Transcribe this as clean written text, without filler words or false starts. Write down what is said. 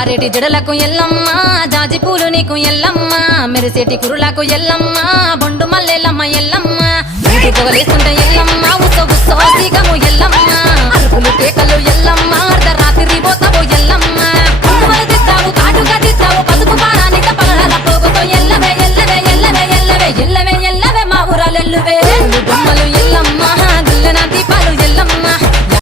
జారేటి జడలకు ఎల్లమ్మ జాజి పూలు నీకు ఎల్లమ్మ మెరిసేటి కురులకు ఎల్లమ్మ బొండు మల్లెలమ్మ ఎల్లమ్మ పొగలేస్తుంటే ఎల్లమ్మ ఉత్సవ ఉత్సవ సీగము ఎల్లమ్మ అరుపులు కేకలు ఎల్లమ్మ